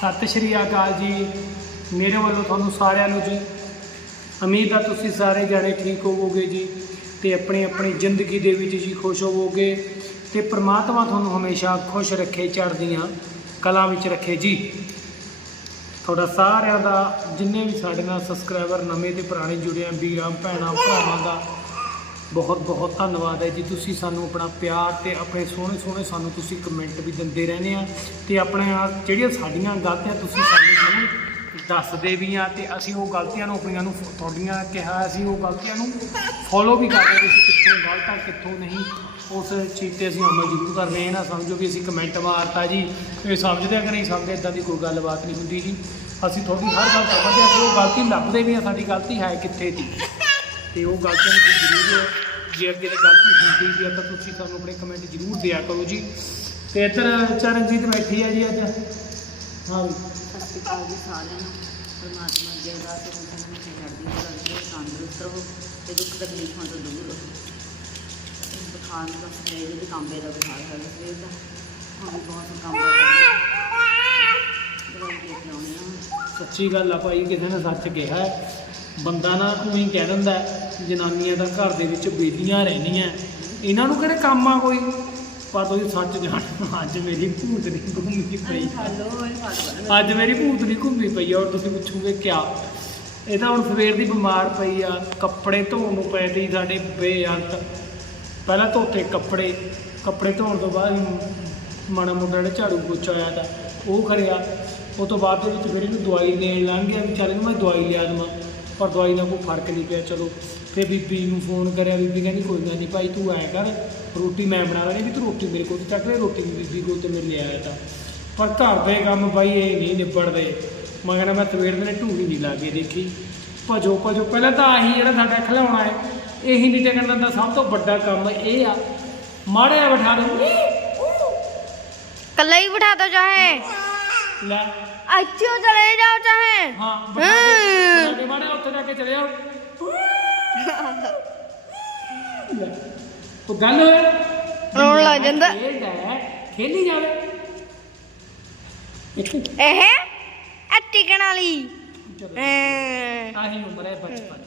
ਸਤਿ ਸ਼੍ਰੀ ਅਕਾਲ ਜੀ। ਮੇਰੇ ਵੱਲੋਂ ਤੁਹਾਨੂੰ ਸਾਰਿਆਂ ਨੂੰ ਜੀ। ਉਮੀਦ ਆ ਤੁਸੀਂ ਸਾਰੇ ਜਾਣੇ ਠੀਕ ਹੋਵੋਗੇ ਜੀ ਤੇ ਆਪਣੀ ਆਪਣੀ ਜ਼ਿੰਦਗੀ ਦੇ ਵਿੱਚ ਜੀ ਖੁਸ਼ ਹੋਵੋਗੇ ਤੇ ਪ੍ਰਮਾਤਮਾ ਤੁਹਾਨੂੰ ਹਮੇਸ਼ਾ ਖੁਸ਼ ਰੱਖੇ ਚੜ੍ਹਦੀਆਂ ਕਲਾ ਵਿੱਚ ਰੱਖੇ ਜੀ। ਤੁਹਾਡਾ ਸਾਰਿਆਂ ਦਾ ਜਿੰਨੇ ਵੀ ਸਾਡੇ ਨਾਲ ਸਬਸਕ੍ਰਾਈਬਰ ਨਵੇਂ ਤੇ ਪੁਰਾਣੇ ਜੁੜੇ ਆ, ਵੀਰਾਂ, ਭੈਣਾਂ, ਭਰਾਵਾਂ ਦਾ ਬਹੁਤ ਬਹੁਤ ਧੰਨਵਾਦ ਹੈ ਜੀ। ਤੁਸੀਂ ਸਾਨੂੰ ਆਪਣਾ ਪਿਆਰ ਤੇ ਆਪਣੇ ਸੋਹਣੇ ਸੋਹਣੇ ਸਾਨੂੰ ਤੁਸੀਂ ਕਮੈਂਟ ਵੀ ਦਿੰਦੇ ਰਹਿੰਦੇ ਆ ਤੇ ਆਪਣੇ ਆ ਜਿਹੜੀਆਂ ਸਾਡੀਆਂ ਗਲਤੀਆਂ ਤੁਸੀਂ ਸਾਨੂੰ ਜ਼ਰੂਰ ਦੱਸਦੇ ਵੀ ਆ ਤੇ ਅਸੀਂ ਉਹ ਗਲਤੀਆਂ ਨੂੰ ਆਪਣੀਆਂ ਨੂੰ ਤੁਹਾਡੀਆਂ ਕਿਹਾ ਅਸੀਂ ਉਹ ਗਲਤੀਆਂ ਨੂੰ ਫੋਲੋ ਵੀ ਕਰਦੇ ਵੀ ਅਸੀਂ ਕਿੱਥੋਂ ਗਲਤ ਆ, ਕਿੱਥੋਂ ਨਹੀਂ। ਉਸ ਚੀਜ਼ ਤੇ ਅਸੀਂ ਅਮਲ ਜ਼ਰੂਰ ਕਰ ਰਹੇ ਹਾਂ ਨਾ, ਸਮਝੋ ਵੀ ਅਸੀਂ ਕਮੈਂਟ ਮਾਰਤਾ ਜੀ। ਇਹ ਸਮਝਦੇ ਆ ਕਿ ਨਹੀਂ ਸਮਝਦੇ ਇਦਾਂ ਦੀ ਕੋਈ ਗੱਲਬਾਤ ਨਹੀਂ ਹੁੰਦੀ ਜੀ। ਅਸੀਂ ਤੁਹਾਡੀ ਹਰ ਗੱਲ ਸਮਝਦੇ ਆ ਕਿ ਉਹ ਗਲਤੀ ਲੱਭਦੇ ਵੀ ਆ, ਸਾਡੀ ਗਲਤੀ ਹੈ ਕਿੱਥੇ ਦੀ। ਤੇ ਉਹ ਗਲਤੀਆਂ ਨੂੰ ਜ਼ਰੂਰ ਜੇ ਅੱਗੇ ਤੇ ਗਲਤੀ ਹੁੰਦੀ ਵੀ ਆ ਤਾਂ ਤੁਸੀਂ ਸਾਨੂੰ ਆਪਣੇ ਕਮੈਂਟ ਜ਼ਰੂਰ ਦਿਆ ਕਰੋ ਜੀ। ਤੇ ਇੱਧਰ ਚਰਨਜੀਤ ਬੈਠੀ ਆ ਜੀ ਅੱਜ। ਹਾਂ ਵੀ। ਸਤਿ ਸ਼੍ਰੀ ਅਕਾਲ ਜੀ ਸਾਰਿਆਂ ਨੂੰ। ਪਰਮਾਤਮਾ ਜੀ ਅਰਦਾਸ ਹੈ ਕਿ ਤੁਹਾਨੂੰ ਚੜ੍ਹਦੀ ਕਲਾ ਵਿੱਚ ਰਹੋ, ਤੰਦਰੁਸਤ ਰਹੋ ਤੇ ਦੁੱਖ ਤਕਲੀਫਾਂ ਤੋਂ ਦੂਰ ਰਹੋ। ਇਸ ਬੁਖਾਰ ਦਾ ਦੇ ਕੰਬੇ ਦਾ ਹੈ ਸਵੇਰ ਦਾ। ਹੁਣ ਬਹੁਤ ਕੰਮ ਦੇ ਸੱਚੀ ਗੱਲ ਆ ਭਾਈ ਕਿਸੇ ਨੇ ਸੱਚ ਕਿਹਾ ਹੈ। ਬੰਦਾ ਨਾ ਉਹੀ ਕਹਿ ਦਿੰਦਾ ਹੈ, ਜਨਾਨੀਆਂ ਦਾ ਘਰ ਦੇ ਵਿੱਚ ਬੇਲੀਆਂ ਰਹਿੰਦੀਆਂ। ਇਹਨਾਂ ਨੂੰ ਕਿਹੜੇ ਕੰਮ ਆ ਕੋਈ? ਪਰ ਤੁਸੀਂ ਸੱਚ ਜਾਣ ਅੱਜ ਮੇਰੀ ਭੂਤਨੀ ਘੁੰਮੀ ਪਈ। ਹਲੋ ਇਹ ਫਾਟ ਅੱਜ ਮੇਰੀ ਭੂਤਨੀ ਘੁੰਮੀ ਪਈ ਆ ਔਰ ਤੁਸੀਂ ਪੁੱਛੋਗੇ ਕਿਆ? ਇਹ ਤਾਂ ਹੁਣ ਸਵੇਰ ਦੀ ਬਿਮਾਰ ਪਈ ਆ ਕੱਪੜੇ ਧੋਣ ਨੂੰ ਪਏ ਤੀ ਸਾਡੇ ਬੇਅੰਤ। ਪਹਿਲਾਂ ਧੋਤੇ ਕੱਪੜੇ ਕੱਪੜੇ ਧੋਣ ਤੋਂ ਬਾਅਦ ਮਾੜਾ ਮੋਟਾ ਜਿਹੜਾ ਝਾੜੂ ਪੋਚਾ ਆਇਆ ਤਾਂ ਉਹ ਕਰਿਆ। ਉਹ ਤੋਂ ਬਾਅਦ ਦੇ ਵਿੱਚ ਫਿਰ ਇਹਨੂੰ ਦਵਾਈ ਦੇਣ ਲੰਘ ਗਿਆ ਵੀ ਚੱਲ ਇਹਨੂੰ ਮੈਂ ਦਵਾਈ ਲਿਆ ਦੇਵਾਂ ਪਰ ਦਵਾਈ ਨਾਲ ਕੋਈ ਫ਼ਰਕ ਨਹੀਂ ਪਿਆ ਚਲੋ। ਫਿਰ ਬੀਬੀ ਨੂੰ ਫੋਨ ਕਰਿਆ ਬੀਬੀ ਕਹਿੰਦੀ ਕੋਈ ਗੱਲ ਨਹੀਂ ਭਾਈ ਤੂੰ ਐਂ ਕਰ ਰੋਟੀ ਮੈਂ ਬਣਾ ਲੈਣੀ ਵੀ ਤੂੰ ਰੋਟੀ ਮੇਰੇ ਕੋਲ ਚੱਕ ਲੈ ਰੋਟੀ ਵੀ ਬੀਬੀ ਕੋਲ ਤੇ ਮੇਰੇ ਲਿਆਇਆ ਤਾਂ। ਪਰ ਘਰ ਦੇ ਕੰਮ ਬਾਈ ਇਹ ਨਹੀਂ ਨਿਬੜਦੇ। ਮੈਂ ਕਹਿੰਦਾ ਮੈਂ ਸਵੇਰ ਦੇ ਨੇ ਢੂਹੀ ਨਹੀਂ ਲਾ ਕੇ ਦੇਖੀ। ਭਜੋ ਭਜੋ ਪਹਿਲਾਂ ਤਾਂ ਆਹੀ ਜਿਹੜਾ ਸਾਡਾ ਖਿਲਾਉਣਾ ਹੈ ਇਹੀ ਨਹੀਂ ਟਿਕਣ ਦਿੰਦਾ ਸਭ ਤੋਂ ਵੱਡਾ ਕੰਮ ਇਹ ਆ। ਮਾੜਾ ਜਿਹਾ ਬਿਠਾ ਦੋ ਕੱਲਾ ਹੀ ਬਿਠਾ ਦੋ ਚਾਹੇ। ਲੈ। ਅੱਛੋ ਚਲੇ ਜਾਓ ਚਾਹੇ। ਹਾਂ ਬਿਠਾ ਕੇ- ਬਿਠਾ ਕੇ ਮਾੜਾ ਉੱਥੇ ਜਾ ਕੇ ਚਲੇ ਜਾਓ ਉਹ ਗੱਲ ਹੋਇਆ ਰੋਣ ਲੱਗ ਜਾਂਦਾ। ਖੇਡ ਹੈ ਖੇਲੀ ਜਾਵੇ ਇਹ ਇਹ ਟਿਕਣ ਵਾਲੀ ਚਲੋ ਐਂ। ਆਹੀ ਉਮਰ ਹੈ ਬਚਪਨ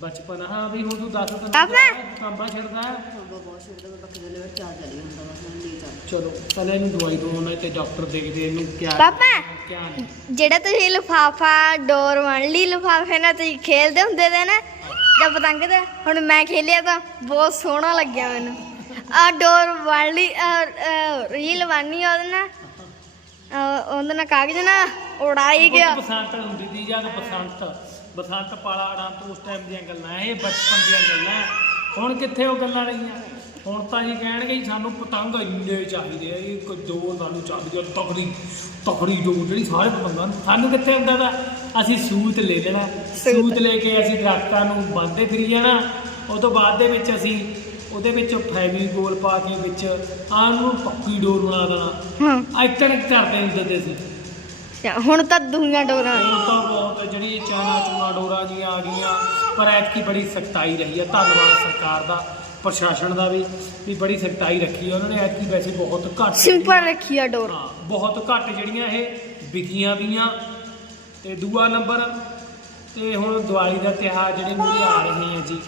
ਬਚਪਨ ਹਾਂ ਵੀ ਹੁਣ ਤੂੰ ਦੱਸ ਪਾਪਾ। ਕੰਬਾ ਛੱਡਦਾ ਹੈ ਬਹੁਤ ਸ਼ੁਕਰ ਹੈ ਬੱਕੇ ਦੇ ਚਾਰ ਚਲੀ ਹੁੰਦਾ ਬਸ ਮੈਂ ਨਹੀਂ ਚੱਲ ਚਲੋ ਪਹਿਲਾਂ ਇਹਨੂੰ ਦਵਾਈ ਦਵਾਉਣਾ ਤੇ ਡਾਕਟਰ ਦੇਖਦੇ ਇਹਨੂੰ ਕਿਆ ਪਾਪਾ। ਕਿਆ ਨਹੀਂ ਜਿਹੜਾ ਤੁਸੀਂ ਲਿਫਾਫਾ ਡੋਰ ਬਣ ਲਈ ਲਿਫਾਫੇ ਨਾਲ ਤੁਸੀਂ ਖੇਲਦੇ ਹੁੰਦੇ ਤੇ ਨਾ ਜਾਂ ਪਤੰਗ ਤੇ ਹੁਣ ਮੈਂ ਖੇਲਿਆ ਤਾਂ ਬਹੁਤ ਸੋਹਣਾ ਲੱਗਿਆ ਮੈਨੂੰ। ਆ ਡੋਰ ਲਈ ਰੀਲ ਬਣਨੀ ਉਹਦੇ ਨਾਲ। ਅਹ, ਉਹਦੇ ਨਾਲ ਕਾਗਜ਼ ਨਾ ਉਡਾਈ ਗਿਆ। ਬਸੰਤ ਹੁੰਦੀ ਸੀ ਜਦ ਬਸੰਤ। ਬਸੰਤ ਪਾਲਾ ਆਣਾ ਤੋਂ ਉਸ ਟਾਈਮ ਦੀਆਂ ਗੱਲਾਂ ਇਹ ਬਚਪਨ ਦੀਆਂ ਗੱਲਾਂ। ਹੁਣ ਕਿੱਥੇ ਉਹ ਗੱਲਾਂ ਰਹੀਆਂ? ਹੁਣ ਤਾਂ ਜੀ ਕਹਿਣਗੇ ਜੀ ਸਾਨੂੰ ਪਤੰਗ ਇੰਨੇ ਚਾਹੀਦੇ ਆ ਇਹ ਕੋਈ ਦੋ ਸਾਨੂੰ ਚਾਹੀਦੀ ਆ ਤਕੜੀ ਤਕੜੀ ਜੋ ਜਿਹੜੀ ਸਾਰੇ ਪਤੰਗਾਂ ਨੂੰ ਸਾਨੂੰ ਕਿੱਥੇ ਹੁੰਦਾ ਵਾ? ਅਸੀਂ ਸੂਤ ਲੈ ਲੈਣਾ ਸੂਤ ਲੈ ਕੇ ਅਸੀਂ ਦਰਖਤਾਂ ਨੂੰ ਬੰਨ੍ਹਦੇ ਫਿਰੀ ਜਾਣਾ ਉਹ ਤੋਂ ਬਾਅਦ ਦੇ ਵਿੱਚ ਅਸੀਂ ਉਹਦੇ ਵਿੱਚ ਫੈਵੀਕੋਲ ਪਾ ਕੇ ਵਿੱਚ ਆਹ ਨੂੰ ਪੱਕੀ ਡੋਰ ਬਣਾ ਦੇਣਾ। ਹਾਂ। ਐਕਟਰ ਕਰਦੇ ਹੁੰਦੇ ਤੇ ਅਸੀਂ। ਅੱਛਾ, ਹੁਣ ਤਾਂ ਦੁਨੀਆ ਡੋਰਾਂ ਆਈਆਂ। ਹੁਣ ਤਾਂ ਬਹੁਤ ਜਿਹੜੀ ਚਾਈਨਾ ਚੂਨਾ ਡੋਰਾਂ ਜੀਆਂ ਆ ਗਈਆਂ ਪਰ ਐਤਕੀ ਬੜੀ ਸਖਤਾਈ ਰਹੀ ਹੈ ਧੰਨਵਾਦ ਸਰਕਾਰ ਦਾ। ਪ੍ਰਸ਼ਾਸਨ ਦਾ ਵੀ ਵੀ ਬੜੀ ਸਖਤਾਈ ਰੱਖੀ ਹੈ ਉਹਨਾਂ ਨੇ ਐਤਕੀ ਵੈਸੇ ਬਹੁਤ ਘੱਟ ਸਿੰਪਲ ਰੱਖੀ ਆ ਡੋਰ। ਹਾਂ ਬਹੁਤ ਘੱਟ ਜਿਹੜੀਆਂ ਇਹ ਵਿਕੀਆਂ ਵੀਆਂ ਤੇ ਦੂਆ ਨੰਬਰ ਤੇ ਹੁਣ ਦੀਵਾਲੀ ਦਾ ਤਿਉਹਾਰ ਜਿਹੜੇ ਮੂਹਰੇ ਆ ਰਹੇ ਆ ਜੀ।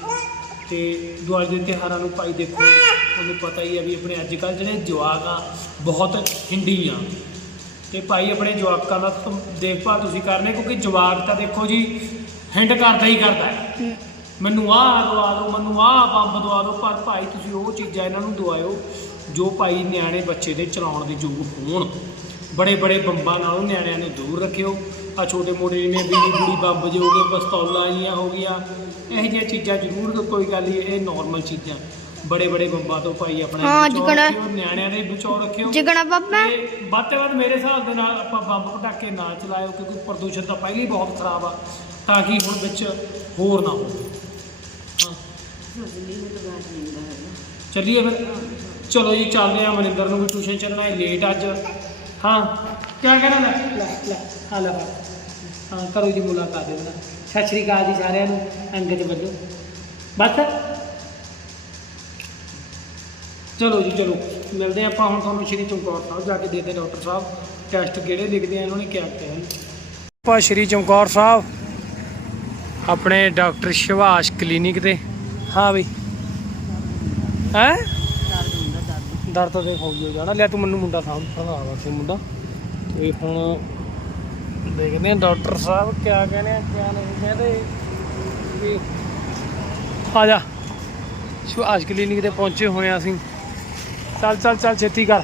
ਤੇ ਦੀਵਾਲੀ ਦੇ ਤਿਉਹਾਰਾਂ ਨੂੰ ਭਾਈ ਦੇਖੋ ਤੁਹਾਨੂੰ ਪਤਾ ਹੀ ਹੈ ਵੀ ਆਪਣੇ ਅੱਜ ਕੱਲ ਜਿਹੜੇ ਜਵਾਕ ਆ ਬਹੁਤ ਹਿੰਡੀ ਆ। ਤੇ ਭਾਈ ਆਪਣੇ ਜਵਾਕਾਂ ਦਾ ਦੇਖਭਾਲ ਤੁਸੀਂ ਕਰਨੇ ਕਿਉਂਕਿ ਜਵਾਕ ਤਾਂ ਦੇਖੋ ਜੀ ਹਿੰਡ ਕਰਦਾ ਹੀ ਕਰਦਾ ਹੈ। ਮੈਨੂੰ ਆਹ ਦਵਾ ਦਿਓ ਮੈਨੂੰ ਆਹ ਬੰਬ ਦਵਾ ਦਿਓ ਪਰ ਭਾਈ ਤੁਸੀਂ ਉਹ ਚੀਜ਼ਾਂ ਇਹਨਾਂ ਨੂੰ ਦਵਾਇਓ ਜੋ ਭਾਈ ਨਿਆਣੇ ਬੱਚੇ ਦੇ ਚਲਾਉਣ ਦੇ ਯੋਗ ਹੋਣ। ਬੜੇ ਬੜੇ ਬੰਬਾਂ ਨਾਲੋਂ ਨਿਆਣਿਆਂ ਨੂੰ ਦੂਰ ਰੱਖਿਓ। ਆ ਛੋਟੇ ਮੋਟੇ ਜਿਵੇਂ ਬੀੜੀ ਬੂੜੀ ਬੰਬ ਜੇ ਹੋ ਗਏ ਪਿਸਤੌਲਾਂ ਜੀਆਂ ਹੋ ਗਈਆਂ। ਇਹੋ ਜਿਹੀਆਂ ਚੀਜ਼ਾਂ ਜ਼ਰੂਰ ਕੋਈ ਗੱਲ ਨਹੀਂ ਇਹ ਨਾਰਮਲ ਚੀਜ਼ਾਂ। ਬੜੇ ਬੜੇ ਬੰਬਾਂ ਤੋਂ ਭਾਈ ਆਪਣਾ ਹਾਂ, ਬਚਾਓ ਜਿਕਣਾ- ਰੱਖਿਓ, ਨਿਆਣਿਆਂ ਦੇ ਬਚਾਓ ਰੱਖਿਓ। ਜਿਗਣਾ ਪਾਪਾ ਤੇ ਵੱਧ ਤੋਂ ਵੱਧ ਮੇਰੇ ਹਿਸਾਬ ਦੇ ਨਾਲ ਆਪਾਂ ਬੰਬ ਪਟਾਕੇ ਨਾ ਚਲਾਇਓ ਕਿਉਂਕਿ ਪ੍ਰਦੂਸ਼ਣ ਤਾਂ ਪਹਿਲਾਂ ਹੀ ਬਹੁਤ ਖਰਾਬ ਆ ਤਾਂ ਕਿ ਹੁਣ ਵਿੱਚ ਹੋਰ ਨਾ ਹੋਵੇ। ਨਹੀਂ ਚੱਲੀਏ ਫਿਰ। ਚਲੋ ਜੀ ਚੱਲਦੇ ਆ ਮਨਿੰਦਰ ਨੂੰ ਵੀ ਟਿਊਸ਼ਨ ਚੱਲਣਾ ਹੈ ਲੇਟ ਅੱਜ। ਹਾਂ ਕਿਆ ਕਹਿਣਾ ਲੈ ਲੈ ਲੈ ਆ ਲੈ। ਹਾਂ ਕਰੋ ਜੀ ਮੁਲਾਕਾਤ ਦੇ ਨਾਲ। ਸਤਿ ਸ਼੍ਰੀ ਅਕਾਲ ਜੀ ਸਾਰਿਆਂ ਨੂੰ ਅੰਗਦ ਵੱਲੋਂ। ਬਸ। ਚਲੋ ਜੀ ਚਲੋ। ਮਿਲਦੇ ਹਾਂ ਆਪਾਂ ਹੁਣ ਤੁਹਾਨੂੰ ਸ਼੍ਰੀ ਚਮਕੌਰ ਸਾਹਿਬ ਜਾ ਕੇ ਦੇਖਦੇ ਡਾਕਟਰ ਸਾਹਿਬ। ਟੈਸਟ ਕਿਹੜੇ ਲਿਖਦੇ ਆ ਇਹਨਾਂ ਨੇ ਕਿਹਾ ਕਿਹਾ। ਪਾ ਸ਼੍ਰੀ ਚਮਕੌਰ ਸਾਹਿਬ ਆਪਣੇ ਡਾਕਟਰ ਸ਼ਿਵਾਸ਼ ਕਲੀਨਿਕ ਤੇ ਹਾਂ ਬਈ ਹੈ? ਦਰਦ ਹੁੰਦਾ ਤਾਂ ਦੇਖ ਹੋ ਹੀ ਜਾਣਾ ਲੈ ਤੂੰ ਮੈਨੂੰ ਮੁੰਡਾ ਸਾਹਮਣੇ ਫੜਾ ਵਾ ਸੀ ਮੁੰਡਾ। ਤੇ ਹੁਣ ਦੇਖਦੇ ਆ ਡਾਕਟਰ ਸਾਹਿਬ ਕਿਆ ਕਹਿੰਦੇ ਆ, ਕਿਆ ਨਹੀਂ ਕਹਿੰਦੇ। ਵੀ ਆ ਜਾ। ਸੁਹਾਸ ਕਲੀਨਿਕ ਤੇ ਪਹੁੰਚੇ ਹੋਏ ਆ ਅਸੀਂ। ਚੱਲ ਚੱਲ ਚੱਲ, ਛੇਤੀ ਕਰ।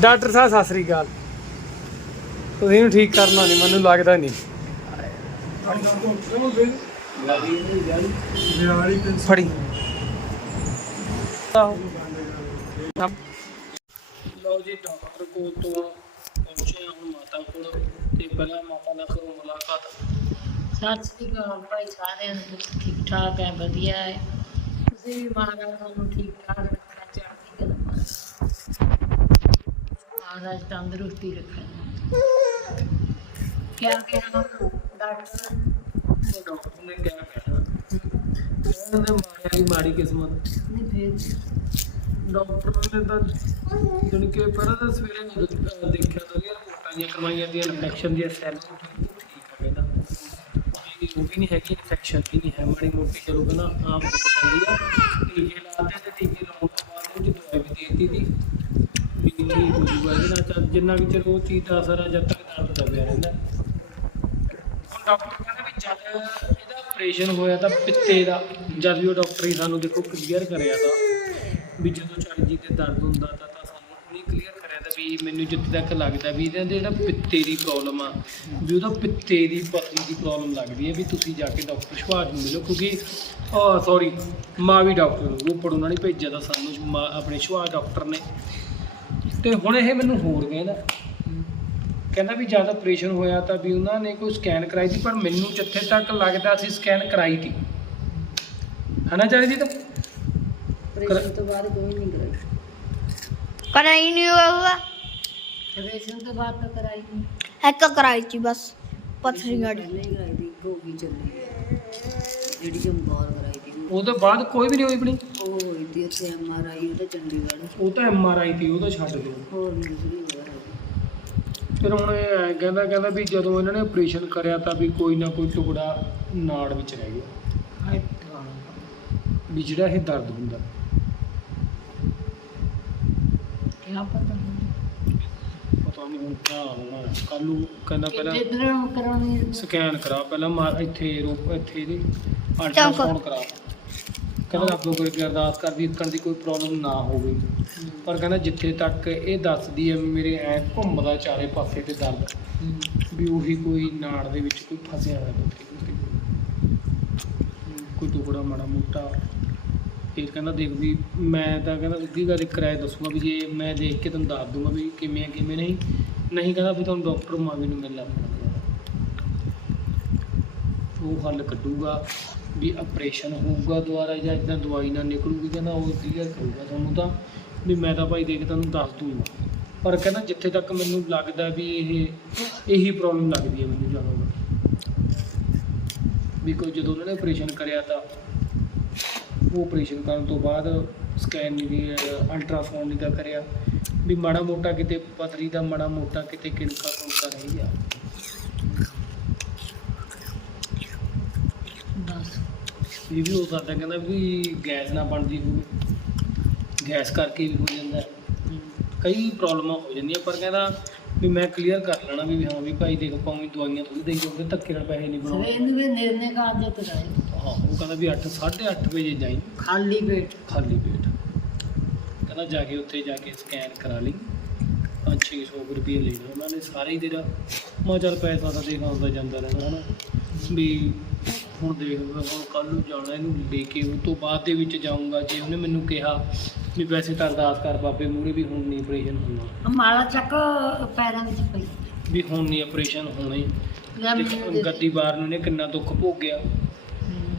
ਡਾਕਟਰ ਸਾਹਿਬ, ਸਤਿ ਸ੍ਰੀ ਅਕਾਲ। ਤੁਸੀਂ ਨੂੰ ਠੀਕ ਕਰਨਾ ਨਹੀਂ ਮੈਨੂੰ ਲੱਗਦਾ ਨਹੀਂ। ਫੜੀ। ਲਓ ਜੀ ਡਾਕਟਰ ਕੋਲ ਤੋਂ ਪਹੁੰਚੇ ਹਾਂ ਹੁਣ ਮਾਤਾ ਕੋਲ ਤੇ ਪਹਿਲਾਂ ਮਾਤਾ ਨਾਲ ਕਰੋ ਮੁਲਾਕਾਤ। ਸਤਿ ਸ੍ਰੀ ਅਕਾਲ ਭਾਈ ਸਾਰਿਆਂ ਨੂੰ ਠੀਕ ਠਾਕ ਹੈ ਵਧੀਆ ਹੈ। ਤੁਸੀਂ ਵੀ ਤੁਹਾਨੂੰ ਠੀਕ ਠਾਕ ਰੱਖਣਾ ਚਾਹਤੀ ਕਲਾ ਮਹਾਰਾਜ ਤੰਦਰੁਸਤੀ ਰੱਖਣਾ। ਕਿਆ ਕਿਹਾ ਡਾਕਟਰ ਉਹ ਡਾਕਟਰ ਨੇ ਕਿਹਾ ਕਹਿਣਾ ਕਹਿੰਦੇ ਮਾੜੀ ਦੀ ਮਾੜੀ ਕਿਸਮਤ। ਨੇ ਫੇਰ ਡਾਕਟਰ ਨੇ ਤਾਂ ਜਣ ਕੇ ਪਹਿਲਾਂ ਤਾਂ ਸਵੇਰੇ ਦੇਖਿਆ ਤਾਂ ਉਹਦੀਆਂ ਰਿਪੋਰਟਾਂ ਜਿਹੀਆਂ ਕਰਵਾਈਆਂ ਦੀਆਂ ਇਨਫੈਕਸ਼ਨ ਦੀਆਂ ਸੈੱਲ। ਠੀਕ ਹੈ ਕੋਈ ਉਹ ਵੀ ਨਹੀਂ ਹੈਗੀ ਇਨਫੈਕਸ਼ਨ ਵੀ ਨਹੀਂ ਹੈ। ਮਾੜੀ ਮੋਟੀ ਚਲੋ ਕਹਿੰਦਾ ਆਮ ਹੋ ਜਾਂਦੀ ਆ। ਟੀਕੇ ਲਾਤੇ ਤੇ ਟੀਕੇ ਲਾਉਣ ਤੋਂ ਬਾਅਦ ਉਹ ਦਵਾਈ ਵੀ ਦੇ ਦਿੱਤੀ ਵੀ ਠੀਕ ਹੋ ਇਹਦੇ ਨਾਲ ਚੱਲ ਜਿੰਨਾ ਵੀ ਚਿਰ ਉਹ ਚੀਜ਼ ਦਾ ਅਸਰ ਆ, ਜਦ ਤੱਕ ਦਰਦ ਦਬਿਆ ਰਹਿੰਦਾ। ਹੁਣ ਡਾਕਟਰ ਕਹਿੰਦਾ ਵੀ ਜਦ ਇਹਦਾ ਆਪਰੇਸ਼ਨ ਹੋਇਆ ਤਾਂ ਪਿੱਤੇ ਦਾ, ਜਦ ਵੀ ਉਹ ਡਾਕਟਰ ਹੀ ਸਾਨੂੰ ਦੇਖੋ ਕਲੀਅਰ ਕਰਿਆ ਤਾਂ, ਵੀ ਜਦੋਂ ਚਰਜੀ ਤੇ ਦਰਦ ਹੁੰਦਾ ਤਾਂ ਤਾਂ ਸਾਨੂੰ ਉਹਨੇ ਕਲੀਅਰ ਕਰਿਆ ਤਾਂ ਵੀ ਮੈਨੂੰ ਜਿੱਥੇ ਤੱਕ ਲੱਗਦਾ ਵੀ ਇਹਦੇ ਜਿਹੜਾ ਪਿੱਤੇ ਦੀ ਪ੍ਰੋਬਲਮ ਆ, ਵੀ ਉਹਦਾ ਪਿੱਤੇ ਦੀ ਪਥਰੀ ਦੀ ਪ੍ਰੋਬਲਮ ਲੱਗਦੀ ਹੈ ਵੀ ਤੁਸੀਂ ਜਾ ਕੇ ਡਾਕਟਰ ਸੁਭਾਸ਼ ਨੂੰ ਮਿਲੋ, ਕਿਉਂਕਿ ਸੌਰੀ ਮਾਵੀ ਡਾਕਟਰ ਨੂੰ ਰੋਪੜ ਉਹਨਾਂ ਨੇ ਭੇਜਿਆ ਤਾਂ ਸਾਨੂੰ ਮਾ- ਆਪਣੇ ਸੁਭਾਸ਼ ਡਾਕਟਰ ਨੇ। ਤੇ ਹੁਣ ਇਹ ਮੈਨੂੰ ਹੋਰ ਕਹਿੰਦਾ। ਕਹਿੰਦਾ ਵੀ ਜਦ ਆਪਰੇਸ਼ਨ ਹੋਇਆ ਤਾਂ ਵੀ ਉਹਨਾਂ ਨੇ ਕੋਈ ਸਕੈਨ ਕਰਾਈ ਸੀ ਪਰ ਮੈਨੂੰ ਜਿੱਥੇ ਤੱਕ ਲੱਗਦਾ ਸੀ ਸਕੈਨ ਕਰਾਈ ਸੀ ਹਨਾ ਚਾਹੀਦੀ ਤਾਂ? ਆਪਰੇਸ਼ਨ ਤੋਂ ਬਾਅਦ ਕੋਈ ਨਹੀਂ ਕਰਾਈ। ਕਰਾਈ ਨਹੀਂ ਹੋਊਗਾ। ਆਪਰੇਸ਼ਨ ਤੋਂ ਬਾਅਦ ਤਾਂ ਕਰਾਈ ਨਹੀਂ ਇੱਕ ਕਰਾਈ ਸੀ ਬਸ ਪਥਰੀ ਗਾੜੀ। ਪਹਿਲਾਂ ਹੀ ਕਰਾਈ ਦੀ ਗੋਗੀ ਚੱਲੀ। ਜਿਹੜੀ ਜੰਬਾਰ ਕਰਾਈ ਉਹ ਤੋਂ ਬਾਅਦ ਕੋਈ ਵੀ ਨਹੀਂ ਹੋਈ ਆਪਣੀ। ਉਹ ਹੋਈ ਤੀ ਉੱਥੇ ਐਮ ਆਰ ਆਈ ਉਹਦਾ ਚੰਡੀਗੜ੍ਹ। ਉਹ ਤਾਂ ਐਮ ਆਰ ਆਈ ਤੀ ਉਹਦਾ ਛੱਡ ਦਿਓ ਹੋਰ ਨਹੀਂ ਸ਼ੁਰੂ ਹੋਇਆ। ਹੈਗਾ। ਫਿਰ ਹੁਣ ਇਹ ਐਂ ਕਹਿੰਦਾ ਕਹਿੰਦਾ ਵੀ ਜਦੋਂ ਇਹਨਾਂ ਨੇ ਆਪਰੇਸ਼ਨ ਕਰਿਆ ਤਾਂ ਵੀ ਕੋਈ ਨਾ ਕੋਈ ਟੁਕੜਾ ਨਾੜ ਵਿੱਚ ਰਹਿ ਗਿਆ। ਵੀ ਜਿਹੜਾ ਇਹ ਦਰਦ ਹੁੰਦਾ। ਕਿਆ ਪਤਾ ਪਤਾ ਨਹੀਂ ਹੁਣ ਕਿਆ ਹੋਣਾ। ਕੱਲ ਨੂੰ ਕਹਿੰਦਾ ਪਹਿਲਾਂ ਕਰਾਉਣੀ ਸਕੈਨ ਕਰਾ ਪਹਿਲਾਂ ਮਾਰ ਇੱਥੇ ਰੋਪ ਇੱਥੇ ਇਹਦੀ ਅਲਟਰਾਸਾਊਂਡ ਕਰਾ। ਕਹਿੰਦਾ ਰੱਬ ਕੋਲ ਅੱਗੇ ਅਰਦਾਸ ਕਰਦੀ, ਇੱਕਣ ਦੀ ਕੋਈ ਪ੍ਰੋਬਲਮ ਨਾ ਹੋਵੇ। ਪਰ ਕਹਿੰਦਾ ਜਿੱਥੇ ਤੱਕ ਇਹ ਦੱਸਦੀ ਹੈ ਵੀ ਮੇਰੇ ਐ ਘੁੰਮਦਾ ਚਾਰੇ ਪਾਸੇ ਤੇ ਦਰਦ। ਵੀ ਉਹੀ ਕੋਈ ਨਾੜ ਦੇ ਵਿੱਚ ਕੋਈ ਫਸਿਆ ਹੋਇਆ ਉੱਥੇ ਕੋਈ ਟੁਕੜਾ ਮਾੜਾ ਮੋਟਾ। ਫਿਰ ਕਹਿੰਦਾ ਦੇਖ ਵੀ ਮੈਂ ਤਾਂ ਕਹਿੰਦਾ ਸਿੱਧੀ ਗੱਲ ਇੱਕ ਦੱਸੂਗਾ ਵੀ ਜੇ ਮੈਂ ਦੇਖ ਕੇ ਤੁਹਾਨੂੰ ਦੱਸ ਦੂੰਗਾ ਵੀ ਕਿਵੇਂ ਆ, ਕਿਵੇਂ ਨਹੀਂ। ਨਹੀਂ ਕਹਿੰਦਾ ਵੀ ਤੁਹਾਨੂੰ ਡਾਕਟਰ ਮਾਵੀ ਨੂੰ ਮਿਲਣਾ ਪੈਣਾ। ਉਹ ਹੱਲ ਕੱਢੂਗਾ। ਵੀ ਆਪਰੇਸ਼ਨ ਹੋਊਗਾ ਦੁਬਾਰਾ ਜਾਂ ਇਦਾਂ ਦਵਾਈ ਨਾਲ ਨਿਕਲੂਗੀ ਕਹਿੰਦਾ ਉਹ ਕਲੀਅਰ ਕਰੂਗਾ ਤੁਹਾਨੂੰ ਤਾਂ, ਵੀ ਮੈਂ ਤਾਂ ਭਾਈ ਦੇਖ ਤੁਹਾਨੂੰ ਦੱਸ ਦੂੰਗਾ ਪਰ ਕਹਿੰਦਾ ਜਿੱਥੇ ਤੱਕ ਮੈਨੂੰ ਲੱਗਦਾ ਵੀ ਇਹ ਇਹੀ ਪ੍ਰੋਬਲਮ ਲੱਗਦੀ ਹੈ ਮੈਨੂੰ ਜ਼ਿਆਦਾ ਵੀ ਕੋਈ ਜਦੋਂ ਉਹਨਾਂ ਨੇ ਆਪਰੇਸ਼ਨ ਕਰਿਆ ਤਾਂ ਉਹ ਆਪਰੇਸ਼ਨ ਕਰਨ ਤੋਂ ਬਾਅਦ ਸਕੈਨ ਨਹੀਂ ਅਲਟਰਾਸਾਊਂਡ ਦਾ ਕਰਿਆ। ਵੀ ਮਾੜਾ ਮੋਟਾ ਕਿਤੇ ਪਤਰੀ ਦਾ ਮਾੜਾ ਮੋਟਾ ਕਿਤੇ ਕਿਣਕਾ ਕੁਣਕਾ ਰਹੀ ਆ ਦੱਸ ਇਹ ਵੀ ਹੋ ਸਕਦਾ ਕਹਿੰਦਾ ਵੀ ਗੈਸ ਨਾ ਬਣਦੀ ਹੋਵੇ। ਗੈਸ ਕਰਕੇ ਵੀ ਹੋ ਜਾਂਦਾ। ਹੈ। ਕਈ ਪ੍ਰੋਬਲਮਾਂ ਹੋ ਜਾਂਦੀਆਂ ਪਰ ਕਹਿੰਦਾ ਵੀ ਮੈਂ ਕਲੀਅਰ ਕਰ ਲੈਣਾ ਵੀ ਹਾਂ ਵੀ ਭਾਈ ਦੇਖ ਪਾਉਂਗੀ ਦਵਾਈਆਂ ਥੋੜੀ ਦੇਈ ਜਾਓਗੇ ਧੱਕੇ ਨਾਲ ਪੈਸੇ ਨਹੀਂ ਸਵੇਰ ਬਣਾਉਣੇ ਨੂੰ ਵੀ ਨਿਰਣੇ ਕਾ ਆਦਤ ਰਹੇ ਹਾਂ ਉਹ ਕਹਿੰਦਾ ਵੀ 8 8:30 ਵਜੇ ਜਾਈ। ਖਾਲੀ ਪੇਟ। ਖਾਲੀ ਪੇਟ। ਕਹਿੰਦਾ ਜਾ ਕੇ ਉੱਥੇ ਜਾ ਕੇ ਸਕੈਨ ਕਰਾ ਲਈ। 5-600 ਰੁਪਏ ਲੈ ਲਏ ਉਹਨਾਂ ਨੇ ਸਾਰੇ ਹੀ ਤੇਰਾ ਮਾ ਚੱਲ ਪੈਸਾ ਤਾਂ ਦੇਖ ਆਉਂਦਾ ਜਾਂਦਾ ਰਹਿੰਦਾ ਹਨਾ। ਵੀ ਹੁਣ ਦੇਖ ਹੁਣ ਕੱਲ ਨੂੰ ਜਾਣਾ ਇਹਨੂੰ ਲੈ ਕੇ ਉਹ ਤੋਂ ਬਾਅਦ ਦੇ ਵਿੱਚ ਜਾਊਂਗਾ। ਜੇ ਉਹਨੇ ਮੈਨੂੰ ਕਿਹਾ ਵੀ ਵੈਸੇ ਤਾਂ ਅਰਦਾਸ ਕਰ ਬਾਬੇ ਮੂਹਰੇ ਵੀ ਹੁਣ ਨਹੀਂ ਆਪਰੇਸ਼ਨ ਹੋਣਾ। ਮਾਲਾ ਚੱਕ ਪੈਰਾਂ ਵਿੱਚ ਪਈ। ਵੀ ਹੁਣ ਨਹੀਂ ਆਪਰੇਸ਼ਨ ਹੋਣਾ ਹੀ। ਲੈ ਮੈਨੂੰ ਦੇ ਤੇ ਦੇ। ਗੱਦੀ ਬਾਰ ਨੂੰ ਇਹਨੇ ਕਿੰਨਾ ਦੁੱਖ ਭੋਗਿਆ।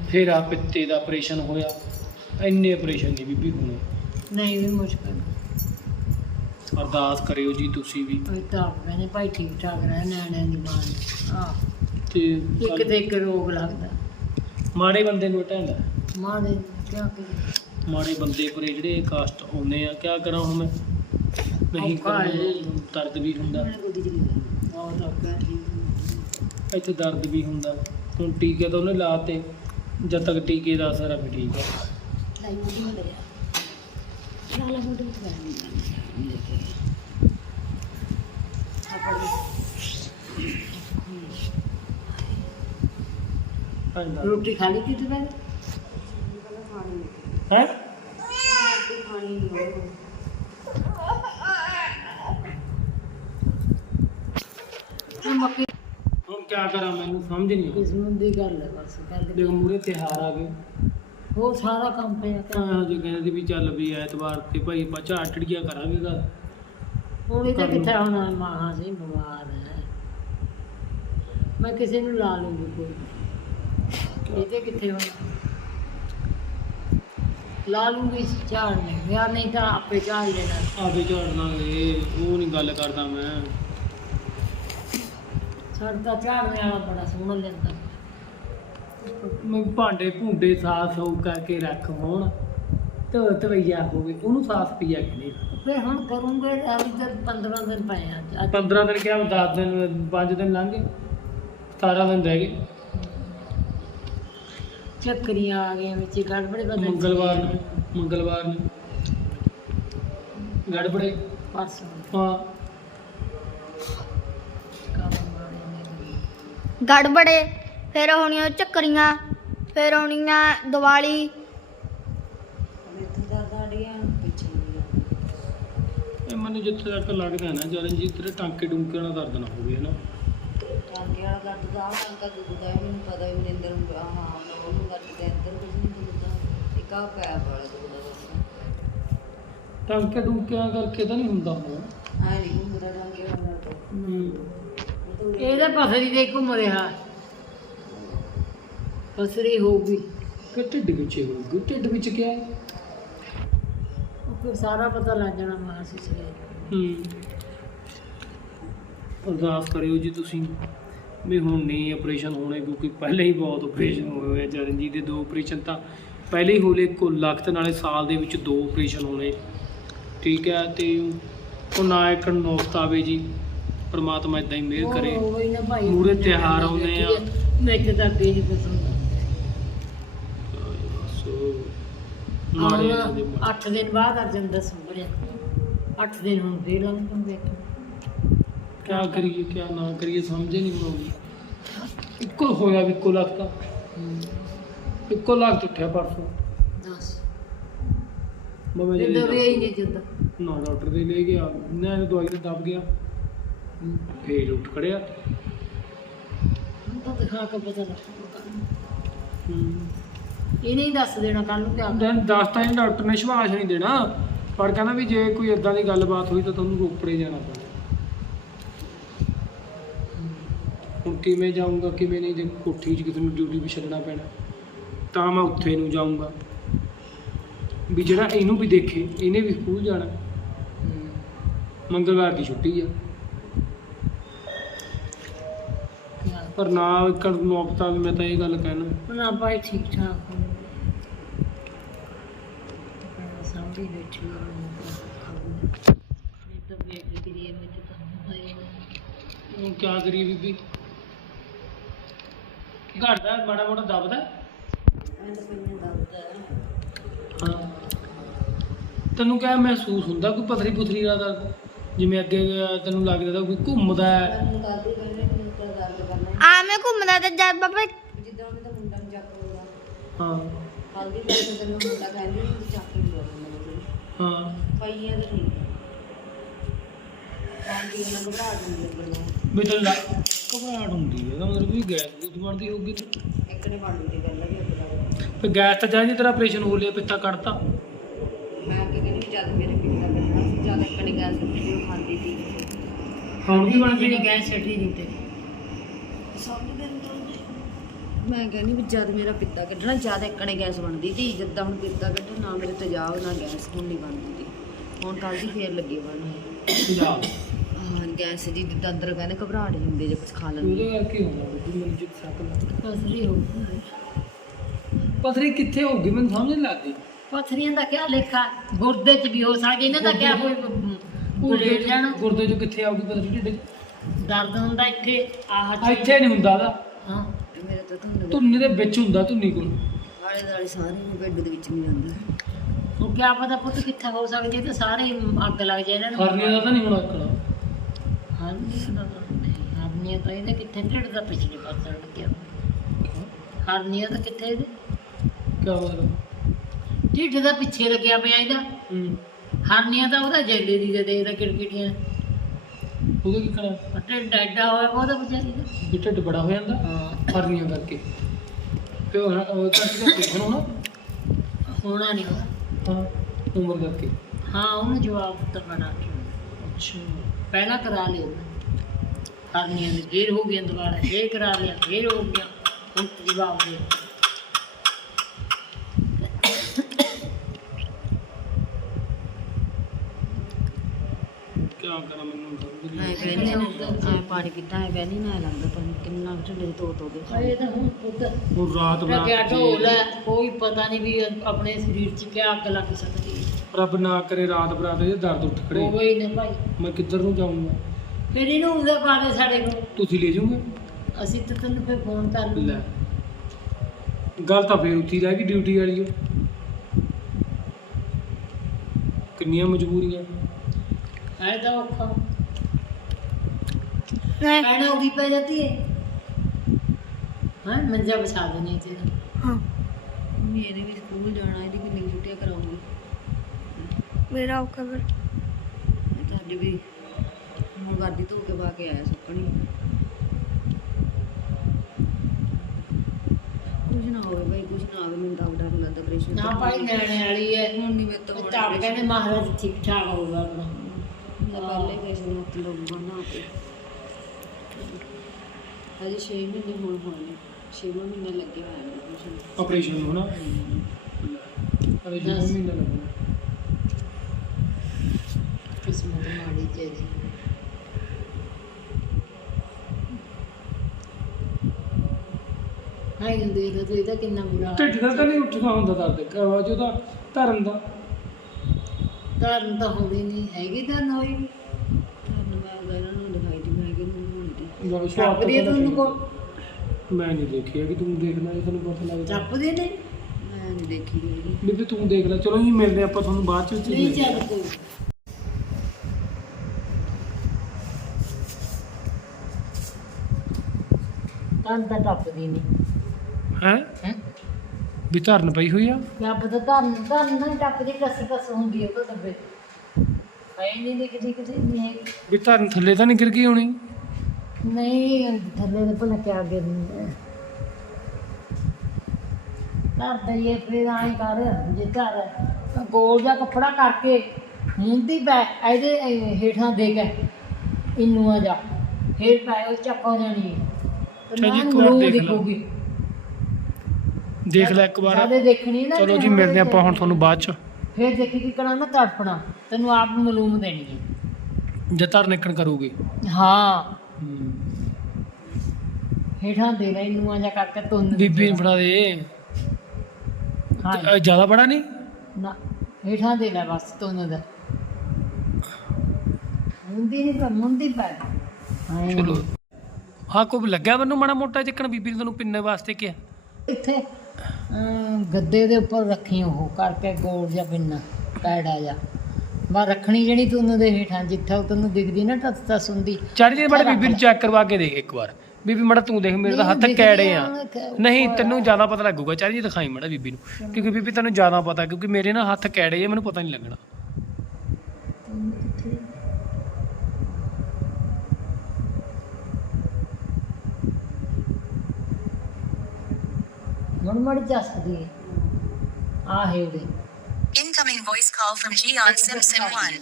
ਫਿਰ ਆ ਪਿੱਤੇ ਦਾ ਆਪਰੇਸ਼ਨ ਹੋਇਆ। ਇੰਨੇ ਆਪਰੇਸ਼ਨ ਨਹੀਂ ਬੀਬੀ ਹੋਣੇ। ਨਹੀਂ ਵੀ ਮੁਸ਼ਕਲ। ਅਰਦਾਸ ਕਰਿਓ ਜੀ ਤੁਸੀਂ ਵੀ। ਉਹ ਤਾਂ ਕਹਿੰਦੇ ਭਾਈ ਠੀਕ ਠਾਕ ਰਹਿ ਨਿਆਣਿਆਂ ਦੀ ਮਾਂ ਆ ਤੇ ਇੱਕ ਤੇ ਇੱਕ ਰੋਗ ਲੱਗਦਾ। ਮਾੜੇ ਬੰਦੇ ਨੂੰ ਹਟਾਉਂਦਾ। ਮਾਂ ਦੇ ਕਿਆ ਕਰੀਏ? ਮਾੜੇ ਬੰਦੇ ਪਰੇ ਜਿਹੜੇ ਕਾਸਟ ਆਉਂਦੇ ਆ ਕਿਆ ਕਰਾਂ ਹੁਣ ਮੈਂ? ਨਹੀਂ ਔਖਾ। ਕਰਾਂ ਦਰਦ ਵੀ ਹੁੰਦਾ। ਮੇਰੇ ਗੋਦੀ ਚ ਨਹੀਂ ਬਹੁਤ ਔਖਾ ਹੈ। ਇੱਥੇ ਦਰਦ ਵੀ ਹੁੰਦਾ। ਹੁਣ ਟੀਕੇ ਤਾਂ ਉਹਨੇ ਲਾਤੇ ਜਦ ਤੱਕ ਟੀਕੇ ਦਾ ਅਸਰ ਆ ਵੀ ਠੀਕ ਹੈ ਲਾਈ ਮੁੰਡੀ ਹੋ ਲਿਆ ਲਾਲਾ ਮੁੰਡੀ ਵਿੱਚ ਕਰਾਂਗੇ ਥੱਪੜ ਦੇ ਰੋਟੀ ਖਾ ਲਈ ਕਿਤੇ ਮੈਂ ਹੁਣ ਕਿਆ ਕਰਾਂ ਮੈਨੂੰ ਸਮਝ ਨਹੀਂ ਆਉਂਦੀ। ਕਿਸਮਤ ਦੀ ਗੱਲ ਹੈ ਬਸ ਗੱਲ ਦੇਖ ਮੂਰੇ ਤਿਉਹਾਰ ਆ ਗਏ। ਉਹ ਸਾਰਾ ਕੰਮ ਪਿਆ ਤਾਂ। ਜੇ ਕਹਿੰਦੇ ਸੀ ਵੀ ਚੱਲ ਵੀ ਐਤਵਾਰ ਤੇ ਭਾਈ ਆਪਾਂ ਝਾਟੜੀਆਂ ਕਰਾਂਗੇ ਗੱਲ ਇਹ ਤਾਂ। ਕਿੱਥੇ ਹੁਣ ਮਾਂ ਸੀ ਬਿਮਾਰ ਹੈ। ਮੈਂ ਕਿਸੇ ਨੂੰ ਲਾ ਲੂੰਗੀ ਕੋਈ। ਇਹਦੇ ਕਿੱਥੇ ਹੋਣਾ? ਲਾ ਲੂੰਗੀ ਝਾੜ ਨਹੀਂ ਯਾਰ ਨਹੀਂ ਤਾਂ ਆਪੇ ਝਾੜ ਲੈਣਾ ਆਪੇ ਝਾੜਨਾਂਗੇ ਉਹ ਨਹੀਂ ਗੱਲ ਕਰਦਾ ਮੈਂ। ਸਾਡਾ ਝਾੜਨੇ ਵਾਲਾ ਬੜਾ ਸੋਹਣਾ ਲੈਂਦਾ ਮੈਂ ਭਾਂਡੇ ਭੁੰਡੇ ਸਾਫ਼ ਸੂਫ ਕਰਕੇ ਰੱਖ ਹੋਣ ਧੋ ਧਵਈਆ ਹੋਵੇ ਉਹਨੂੰ ਸਾਫ਼ ਪੀਆ ਕਿ ਨਹੀਂ? ਫਿਰ ਹੁਣ ਕਰੂੰਗੇ ਅभी ਤੱਕ 15 ਦਿਨ ਪਏ ਆ ਅੱਜ। 15 ਦਿਨ ਕਿਹਾ 10 ਦਿਨ 5 ਦਿਨ ਲੰਘ ਗਏ 17 ਦਿਨ ਰਹਿ ਗਏ। ਚੱਕਰੀਆਂ ਆ ਗਈਆਂ ਵਿੱਚ ਗੜਬੜੇ ਬਦਲ ਮੰਗਲਵਾਰ ਨੂੰ ਮੰਗਲਵਾਰ ਨੂੰ। ਗੜਬੜੇ। ਪਰਸੋਂ ਹਾਂ। ਗੜਬੜੇ ਫਿਰ ਹੋਣੀਆਂ ਚੱਕਰੀਆਂ ਫਿਰ ਹੋਣੀਆਂ ਦੀਵਾਲੀ। ਇਹ ਮੈਨੂੰ ਜਿੱਥੇ ਤੱਕ ਲੱਗਦਾ ਨਾ ਚਰਨਜੀਤ ਤੇਰੇ ਟਾਂਕੇ ਡੂੰਕੇ ਨਾਲ ਦਰਦ ਨਾ ਹੋਵੇ ਨਾ ਟਾਂਗੇ ਵਾਲਾ ਦਰਦ ਦਾ ਆਹ ਟਾਂਕਾ ਦੁਖਦਾ ਹੈ ਮੈਨੂੰ ਪਤਾ ਹੀ ਨਹੀਂ ਅੰਦਰ ਨੂੰ ਆਹ ਹਾਂ ਉਹਨੂੰ ਦਰਦ ਦੇ ਅੰਦਰ ਕੁਝ ਨਹੀਂ ਦੁਖਦਾ ਇੱਕ ਆ ਪੈਰ ਵਾਲਾ ਦੁਖਦਾ ਬਸ ਟਾਂਕੇ ਕਰਕੇ ਤਾਂ ਨਹੀਂ ਹੁੰਦਾ ਆਏ ਨਹੀਂ ਹੁੰਦਾ ਟਾਂਗੇ ਵਾਲਾ ਤਾਂ। ਇਹਦੇ ਪਸਰੀ ਦੇ ਘੁੰਮ ਰਿਹਾ। ਪਸਰੀ ਹੋਊਗੀ। ਕਿ ਢਿੱਡ ਵਿੱਚ ਹੋਊਗੀ? ਢਿੱਡ ਵਿੱਚ ਕਿਆ ਹੈ? ਉਹ ਸਾਰਾ ਪਤਾ ਲੱਗ ਜਾਣਾ ਮਾਸੀ ਸਵੇਰ ਹੂੰ। ਅਰਦਾਸ ਕਰਿਓ ਜੀ ਤੁਸੀਂ। ਵੀ ਹੁਣ ਨਹੀਂ ਆਪਰੇਸ਼ਨ ਹੋਣੇ ਕਿਉਂਕਿ ਪਹਿਲਾਂ ਹੀ ਬਹੁਤ ਆਪਰੇਸ਼ਨ ਹੋਏ ਹੋਏ ਆ। ਦੇ ਦੋ ਆਪਰੇਸ਼ਨ ਤਾਂ ਪਹਿਲੇ ਹੀ ਹੋਲੇ ਕੋ ਲਖਤ ਨਾਲੇ ਸਾਲ ਦੇ ਵਿੱਚ ਦੋ ਆਪਰੇਸ਼ਨ ਹੋਣੇ। ਠੀਕ ਹੈ ਤੇ ਉਹ ਨਾ ਇੱਕ ਆਵੇ ਜੀ ਪ੍ਰਮਾਤਮਾ ਇਦਾਂ ਹੀ ਮਿਹਰ ਕਰੇ। ਮੂਹਰੇ ਤਿਉਹਾਰ ਆਉਂਦੇ ਆ। ਮੈਂ ਤੇ ਤਾਂ ਬੇਹੀ ਪਸੰਦ ਬਸ ਮਾੜੇ ਆ ਦੇ ਮਾੜੇ। 8 ਦਿਨ ਬਾਅਦ ਅਰਜਨ ਦਾ ਸੰਭਲਿਆ। 8 ਦਿਨ ਹੁਣ ਫੇਰ ਲੰਘ ਪਉਂਦੇ ਕਿਆ ਕਰੀਏ ਕਿਆ ਨਾ ਕਰੀਏ ਸਮਝ ਨਹੀਂ ਆਉਂਦੀ। ਇੱਕੋ ਹੋਇਆ ਵੀ ਇੱਕੋ ਲਖਤ ਇੱਕੋ ਲਖਤ ਉੱਠਿਆ ਪਰਸੋਂ। ਦੱਸ। ਮੈਂ ਜਿੱਦਾਂ ਵੀ ਹੀ ਨਹੀਂ ਜਿੱਦਾਂ। ਨਾ ਡਾਕਟਰ ਦੇ ਲੈ ਗਿਆ ਨਾ ਇਹਨੂੰ ਦਵਾਈ ਤੇ ਦਬ ਗਿਆ। ਫੇਰ ਉੱਠ ਖੜਿਆ। ਹੁਣ ਤਾਂ ਦਿਖਾ ਕੇ ਪਤਾ ਲੱਗੂਗਾ ਇਹ ਨਹੀਂ ਦੱਸ ਦੇਣਾ ਕੱਲ ਨੂੰ ਕਿਆ ਦੈਨ ਦੱਸਤਾ ਇਹ ਡਾਕਟਰ ਨੇ ਸ਼ਵਾਸ਼ ਨਹੀਂ ਦੇਣਾ। ਪਰ ਕਹਿੰਦਾ ਵੀ ਜੇ ਕੋਈ ਇਦਾਂ ਦੀ ਗੱਲਬਾਤ ਹੋਈ ਤਾਂ ਤੁਹਾਨੂੰ ਰੋਪੜੇ ਜਾਣਾ ਪੈਣਾ। ਹੁਣ ਕਿਵੇਂ ਜਾਊਂਗਾ ਕਿਵੇਂ ਨਹੀਂ ਜੇ ਕੋਠੀ 'ਚ ਕਿਸੇ ਨੂੰ ਡਿਊਟੀ ਵੀ ਛੱਡਣਾ ਪੈਣਾ। ਤਾਂ ਮੈਂ ਉੱਥੇ ਨੂੰ ਜਾਊਂਗਾ। ਵੀ ਜਿਹੜਾ ਇਹਨੂੰ ਵੀ ਦੇਖੇ ਇਹਨੇ ਵੀ ਸਕੂਲ ਜਾਣਾ। ਮੰਗਲਵਾਰ ਦੀ ਛੁੱਟੀ ਆ। ਪਰ ਨਾ ਕਰ ਨੌਬਤਾ ਵੀ ਮੈਂ ਤਾਂ ਇਹ ਗੱਲ ਕਹਿਣਾ। ਨਾ ਭਾਈ ਠੀਕ ਠਾਕ ਹੋ। ਸਾਂਭੀ ਬੈਠੀ ਹਾਂ ਮੈਂ ਤਾਂ ਵੇਖ ਕੇ ਕਰੀਏ ਮੈਂ ਤਾਂ ਹੋਏ ਹੁਣ ਕਿਆ ਕਰੀਏ ਬੀਬੀ? ਘਟਦਾ ਮਾੜਾ ਮੋਟਾ ਦਬਦਾ। ਤੈਨੂੰ ਕਿਆ ਮਹਿਸੂਸ ਹੁੰਦਾ? ਕੋਈ ਪਥਰੀ ਪੁਥਰੀ ਦਾ ਦਰਦ? ਜਿਵੇਂ ਅੱਗੇ ਤੈਨੂੰ ਲੱਗਦਾ ਤਾਂ ਕੋਈ ਘੁੰਮਦਾ ਹੈ। ਤਾਂ ਆ ਮੈਂ ਘੁੰਮਦਾ ਤੇ ਜਦ ਬਾਬਾ। ਜਿੱਦਾਂ ਉਹਨੇ ਤਾਂ ਮੁੰਡਾ ਨੂੰ ਚੱਕ ਲਿਆ ਹਾਂ। ਹਲਦੀ ਕਰਕੇ ਤੈਨੂੰ ਮੁੰਡਾ ਕਹਿੰਦੀ ਸੀ ਚੱਕ ਮੈਨੂੰ ਹਾਂ ਪਈਆਂ ਤਾਂ ਠੀਕ ਆਂਟੀ ਉਹਨਾਂ ਘਬਰਾ ਦਿੰਦੀ ਹੈ ਵੀ ਲੱਗ- ਘਬਰਾਹਟ ਹੁੰਦੀ ਹੈ ਇਹਦਾ ਮਤਲਬ ਵੀ ਗੈਸ ਗੁੱਦ ਬਣਦੀ ਹੋਊਗੀ ਇੱਕ ਨੇ ਬਣ ਦੀ ਗੱਲ ਵੀ ਅੱਗ ਫਿਰ ਗੈਸ ਤਾਂ ਜਾਂਦੀ ਤੇਰਾ ਆਪਰੇਸ਼ਨ ਹੋ ਲਿਆ ਪਿੱਤਾ ਕੱਢਤਾ। ਮੈਂ ਕਿ ਕਹਿੰਦੀ ਵੀ ਜਦ ਮੇਰੇ ਪਿੰਡਾ ਕਰਨਾ ਸੀ ਜਦ ਇੱਕ ਨੇ ਗੈਸ ਖਾਂਦੀ ਸੀ ਹੁਣ ਵੀ ਬਣਦੀ ਜਿਹੜੀ ਹੈ ਗੈਸ ਛੱਡੀ ਨਹੀਂ ਤੇ। ਮੈਂ ਕਹਿੰਦੀ ਵੀ ਜਦ ਮੇਰਾ ਪਿੱਤਾ ਕੱਢਣਾ ਜਦ ਇੱਕ ਨੇ ਗੈਸ ਬਣਦੀ ਸੀ ਜਿੱਦਾਂ ਹੁਣ ਪਿੱਤਾ ਕੱਢਣ ਨਾ ਮੇਰੇ ਤੇਜ਼ਾਬ ਨਾ ਗੈਸ ਹੁਣ ਨਹੀਂ ਬਣਦੀ ਸੀ। ਹੁਣ ਕੱਲ ਦੀ ਫੇਰ ਲੱਗੀ ਬਣਨ ਪੰਜਾਬ ਹਾਂ ਗੈਸ ਜੀ ਜਿੱਦਾਂ ਅੰਦਰ ਕਹਿੰਦੇ ਘਬਰਾਹਟ ਹੁੰਦੀ ਜੇ ਕੁਝ ਖਾ ਲੈਂਦੇ। ਉਹਦੇ ਕਰਕੇ ਹੁੰਦਾ ਮੈਨੂੰ ਜਿੱਤ ਸਕਦਾ। ਪਸਰੀ ਹੋ ਪਥਰੀ ਕਿੱਥੇ ਹੋਊਗੀ ਮੈਨੂੰ ਸਮਝ ਨਹੀਂ ਲੱਗਦੀ। ਪਥਰੀਆਂ ਦਾ ਕਿਆ ਲੇਖਾ? ਗੁਰਦੇ ਚ ਵੀ ਹੋ ਸਕਦਾ ਇਹਨਾਂ ਦਾ ਕਿਆ ਕੋਈ ਗੁਰਦੇ ਜਾਣ? ਚ- ਗੁਰਦੇ ਚ ਕਿੱਥੇ ਆਊਗੀ ਪਤਾ ਢਿੱਡ 'ਚ? ਦਰਦ ਹੁੰਦਾ ਇੱਥੇ ਆਹ ਇੱਥੇ ਨਹੀਂ ਹੁੰਦਾ ਦਾ ਹਾਂ। ਤੇ ਮੇਰੇ ਤਾਂ ਤੁਹਾਨੂੰ ਧੁੰਨੀ ਦੇ ਵਿੱਚ ਹੁੰਦਾ ਧੁੰਨੀ ਕੋਲ। ਆਲੇ ਦਾਲੇ ਸਾਰੇ ਨੂੰ ਬੈੱਡ ਦੇ ਵਿੱਚ ਨਹੀਂ ਜਾਂਦਾ ਉਹ ਕਿਆ ਪਤਾ ਪੁੱਤ ਕਿੱਥੇ ਹੋ ਸਕਦੀ ਤਾਂ ਸਾਰੇ ਹੀ ਅੱਗ ਲੱਗ ਜਾਏ ਇਹਨਾਂ ਨੂੰ। ਹਰਨੀਆਂ ਦਾ ਤਾਂ ਨਹੀਂ ਹੋਣਾ ਅਕਲ ਹਰਨੀਆਂ ਦਾ ਤਾਂ ਨਹੀਂ ਹਰਨੀਆਂ ਤਾਂ ਇਹਦੇ ਕਿੱਥੇ ਢਿੱਡ ਦਾ ਪਿਛਲੇ ਪਾਸੇ ਲੱਗਿਆ ਹਰਨੀਆਂ ਤਾਂ ਕਿੱਥੇ ਇਹਦੇ? ਮਤਲਬ ਢਿੱਡ ਦਾ ਪਿੱਛੇ ਲੱਗਿਆ ਪਿਆ ਇਹਦਾ। ਹੂੰ। ਹਰਨੀਆਂ ਤਾਂ ਉਹਦਾ ਜੈਲੇ ਦੀ ਦੇ ਦੇਖਦਾ ਕਿੜਕਿੜੀਆਂ ਉਹਦਾ ਕੀ ਕਰਾਂ? ਢਿੱਡ ਐਡਾ ਹੋਇਆ ਵਾ ਉਹਦਾ ਵਿਚਾਰੀ ਦਾ। ਵੀ ਢਿੱਡ ਬੜਾ ਹੋ ਜਾਂਦਾ ਹਾਂ। ਹਰਨੀਆਂ ਕਰਕੇ। ਤੇ ਉਹ ਤਾਂ ਦੇਖਣ ਹੋਣਾ ਹੋਣਾ ਨਹੀਂ ਉਹਦਾ ਹਾਂ ਉਮਰ ਕਰਕੇ। ਹਾਂ ਉਹਨੂੰ ਜਵਾਬ ਦਿੱਤਾ ਡਾਕਟਰ ਨੇ। ਅੱਛਾ। ਪਹਿਲਾਂ ਕਰਾ ਲਿਆ ਉਹਨੇ। ਹਰਨੀਆਂ ਦੀ ਫੇਰ ਹੋ ਗਈਆਂ ਦੁਬਾਰਾ ਫੇਰ ਕਰਾ ਲਿਆ ਫੇਰ ਹੋ ਗਿਆ ਹੁਣ ਜਵਾਬ ਦੇ ਕੀ ਕਰਾਂ ਮੈਨੂੰ ਸਮਝ ਮੈਂ ਨਹੀਂ ਕਹਿੰਦੀ ਨਾ ਆ ਪਾਣੀ ਕਿੱਦਾਂ ਹੈ ਵੈਨੀ ਨਾ ਲੱਗਦਾ ਪਾਣੀ ਕਿੰਨਾ ਢਿੱਡੇ ਦੇ ਤੋ ਤੋ ਕੇ ਇਹ ਤਾਂ ਹੁਣ ਪੁੱਤ ਉਹ ਰਾਤ ਕਿਆ ਬਰਾਤ ਢੋਲ ਹੈ ਕੋਈ ਪਤਾ ਨਹੀਂ ਵੀ ਆਪਣੇ ਸਰੀਰ 'ਚ ਕਿਆ ਅੱਗ ਲੱਗ ਸਕਦੀ ਹੈ। ਰੱਬ ਨਾ ਕਰੇ ਰਾਤ ਬਰਾਤ ਦੇ ਦਰਦ ਉੱਠ ਖੜੇ ਹੋਵੇ ਹੀ ਨਾ ਭਾਈ। ਮੈਂ ਕਿੱਧਰ ਨੂੰ ਜਾਊਂਗਾ? ਫਿਰ ਇਹਨੂੰ ਉਹਦੇ ਬਾਰੇ ਸਾਡੇ ਕੋਲ। ਤੁਸੀਂ ਲੈ ਜਾਓਗੇ? ਅਸੀਂ ਤਾਂ ਤੈਨੂੰ ਫਿਰ ਫੋਨ ਕਰ ਲੈ। ਲੂੰਗਾ ਗੱਲ ਤਾਂ ਫੇਰ ਉੱਥੀ ਰਹਿ ਗਈ ਡਿਊਟੀ ਵਾਲੀ ਓ। ਕਿੰਨੀਆਂ ਮਜਬੂਰੀਆਂ। ਹੈ ਤਾਂ ਔਖਾ। ਨਹੀਂ ਕਹਿਣਾ ਉਹਦੀ ਪੈ ਜਾਂਦੀ ਹੈ ਹਾਂ ਮੰਜਾ ਵਿਛਾ ਦੇਣੀ ਤੇ ਹਾਂ। ਮੇਰੇ ਵੀ ਸਕੂਲ ਜਾਣਾ ਇਹਦੀ ਕਿੰਨੀ ਛੁੱਟੀਆਂ ਕਰਾਉਂਗੀ। ਮੇਰਾ ਔਖਾ ਫਿਰ। ਤੁਹਾਡੀ ਵੀ ਹੁਣ ਵਰਦੀ ਧੋ ਕੇ ਪਾ ਕੇ ਆਇਆ ਸੁੱਕਣੀ। ਕੁਝ ਨਾ ਹੋਵੇ ਬਈ ਕੁਝ ਨਾ ਆਵੇ ਮੈਨੂੰ ਤਾਂ ਡਰ ਲੱਗਦਾ ਆਪਰੇਸ਼ਨ ਨਾ ਭਾਈ ਨਿਆਣੇ ਵਾਲੀ ਹੈ ਹੁਣ ਨਹੀਂ ਮੇਰੇ ਤੋਂ ਤਾਂ। ਕਹਿੰਦੇ ਮਹਾਰਾਜ ਠੀਕ ਠਾਕ ਹੋਊਗਾ ਆਪਣਾ। ਤਾਂ ਪਹਿਲੇ ਕੇਸ ਨੂੰ ਹੱਥ ਲੱਗੂਗਾ ਨਾ ਤੇ ਹਜੇ 6 ਮਹੀਨੇ ਹੁਣ ਹੋਣੇ 6 ਮਹੀਨੇ ਲੱਗੇ ਹੋਏ ਨੇ ਆਪਰੇਸ਼ਨ ਆਪਰੇਸ਼ਨ ਨੂੰ ਨਾ ਅਰੇ ਜੀ ਦਸ। ਮਹੀਨਾ ਲੱਗਣਾ? ਕਿਸਮਤ ਮਾੜੀ ਤੇਰੀ ਹਾਏ ਗੰਦੇ ਦਾ ਤੇ ਇਹਦਾ ਕਿੰਨਾ ਬੁਰਾ ਹਾਲ ਢਿੱਡ ਦਾ ਤਾਂ ਨਹੀਂ ਉੱਠਦਾ ਹੁੰਦਾ ਦਰਦ ਕਵਾ ਜਿਹਦਾ ਧਰਨ ਦਾ। ਧਰਨ ਤਾਂ ਹੁੰਦੀ ਨਹੀਂ ਹੈਗੀ ਧਰਨ ਹੋਈ। ਧੰਨਵਾਦ ਇਹਨਾਂ ਨੂੰ ਦਿਖਾਈ ਦੀ ਮੈਂ ਕਿ ਮੈਨੂੰ ਦੀ ਚੱਪਦੀ ਹੈ ਤੁਹਾਨੂੰ ਮੈਂ ਨਹੀਂ ਦੇਖਿਆ ਕਿ ਤੂੰ ਦੇਖਣਾ ਇਹ ਤੁਹਾਨੂੰ ਪਤਾ ਲੱਗਦਾ। ਚੱਪਦੀ ਨਹੀਂ? ਮੈਂ ਨਹੀਂ ਦੇਖੀ ਹੈਗੀ। ਬੀਬੀ ਤੂੰ ਦੇਖ ਲੈ ਚਲੋ ਜੀ ਮਿਲਦੇ ਆਪਾਂ ਤੁਹਾਨੂੰ ਬਾਅਦ ਚ ਵਿੱਚ ਨਹੀਂ ਮਿਲਦੇ ਚੱਲ ਕੋਈ। ਤਾਂ ਤਾਂ ਟੱਪਦੀ ਨਹੀਂ। ਹੈ? ਹੈ? ਵੀ ਧਰਨ ਪਈ ਹੋਈ ਆ? ਕਿਆ ਪਤਾ ਧਰਨ ਧਰਨ ਨਹੀਂ ਟੱਪਦੀ ਕਸ ਕਸ ਹੁੰਦੀ ਹੈ ਉਹ ਤਾਂ। ਡੱਬੇ ਹੈ ਨਹੀਂ ਦਿਖਦੀ ਕਿਤੇ ਨਹੀਂ ਹੈਗੀ। ਵੀ ਧਰਨ ਥੱਲੇ ਤਾਂ ਨਹੀਂ ਗਿਰ ਗਈ ਹੋਣੀ? ਨਹੀਂ ਥੱਲੇ ਦੇ ਭਲਾ ਕਿਆ ਗਿਰਨੀ ਹੈ ਧਰ ਦਈਏ ਫਿਰ ਆਏ ਕਰ ਜੇ ਧਰ ਤਾਂ ਗੋਲ ਜਿਹਾ ਕੱਪੜਾ ਕਰਕੇ ਮੁੰਦੀ ਪੈ ਇਹਦੇ ਇਹ ਹੇਠਾਂ ਦੇ ਕੇ ਇਹਨੂੰ ਆ ਜਾ। ਫੇਰ ਪੈ ਉਹ ਚੱਕ ਹੋ ਜਾਣੀ ਹੈ ਤੇ ਅੱਛਾ ਜੀ, ਨਾ ਇੱਕ ਵਾਰ ਮਲੂਮ ਦੇਖ ਲਓ। ਦਿਖੂਗੀ। ਦੇਖ ਲੈ ਇੱਕ ਵਾਰ। ਜ਼ਿਆਦੇ ਦੇਖਣੀ ਨਾ ਚਲੋ ਜੀ ਮਿਲਦੇ ਆਪਾਂ ਹੁਣ ਤੁਹਾਨੂੰ ਬਾਅਦ ਚ। ਫੇਰ ਦੇਖੀ ਕਿ ਕਰਾਂ ਨਾ ਤੜਫਣਾ ਤੈਨੂੰ ਆਪ ਨੂੰ ਮਲੂਮ ਦੇਣੀ ਹੈ ਜੇ ਨਿਕਣ ਕਰੂਗੀ। ਹਾਂ। ਹੂੰ। ਹੇਠਾਂ ਦੇ ਲੈ ਇਹਨੂੰ ਆ ਜਾ ਕਰਕੇ ਤੁੰਨ ਬੀਬੀ ਨੂੰ ਫੜਾ ਦੇ। ਹਾਂ ਜ਼ਿਆਦਾ ਬੜਾ ਨਹੀਂ? ਨਾ ਹੇਠਾਂ ਦੇ ਲੈ ਬਸ ਤੁੰਨ ਦਾ। ਮੁੰਦੀ ਨਹੀਂ ਪਰ ਮੁੰਦੀ ਪੈ ਹਾਂ ਚਲੋ। ਹਾਂ ਕੋਈ ਲੱਗਿਆ ਮੈਨੂੰ ਮਾੜਾ ਮੋਟਾ ਚੱਕਣ ਬੀਬੀ ਨੇ ਤੁਹਾਨੂੰ ਪਿੰਨੇ ਵਾਸਤੇ ਕਿਹਾ। ਇੱਥੇ ਅਮ, ਗੱਦੇ ਦੇ ਉੱਪਰ ਰੱਖੀ ਉਹ ਕਰਕੇ ਗੋਲ ਜਿਹਾ ਪਿੰਨਾ ਪੈੜਾ ਜਾ ਬਾ ਰੱਖਣੀ ਜਿਹੜੀ ਤੁੰਨ ਦੇ ਹੇਠਾਂ ਜਿੱਥੇ ਤੈਨੂੰ ਦਿਖਦੀ ਨਾ ਟੱਸ ਟੱਸ ਹੁੰਦੀ ਚੜ ਜੀ ਮਾੜਾ ਬੀਬੀ ਨੂੰ ਚੈੱਕ ਕਰਵਾ ਕੇ ਦੇਖ ਇੱਕ ਵਾਰ। ਬੀਬੀ ਮਾੜਾ ਤੂੰ ਦੇਖ ਮੇਰੇ ਤਾਂ ਹੱਥ ਕੈੜੇ ਆ ਹੁਣ ਨਹੀਂ ਤੈਨੂੰ ਜ਼ਿਆਦਾ ਪਤਾ ਲੱਗੂਗਾ। ਚੜ ਜੀ ਦਿਖਾਈ ਮਾੜਾ ਬੀਬੀ ਨੂੰ। ਕਿਉਂਕਿ ਬੀਬੀ ਤੈਨੂੰ ਜ਼ਿਆਦਾ ਪਤਾ ਕਿਉਂਕਿ ਮੇਰੇ ਨਾ ਹੱਥ ਕੈੜੇ ਆ ਮੈਨੂੰ ਪਤਾ ਨਹੀਂ ਲੱਗਣਾ। ਮੜ ਮੜ ਚੱਸਦੀ ਹੈ ਆ ਹੈ ਉਹਦੇ। Incoming voice call from Gian Simpson 1.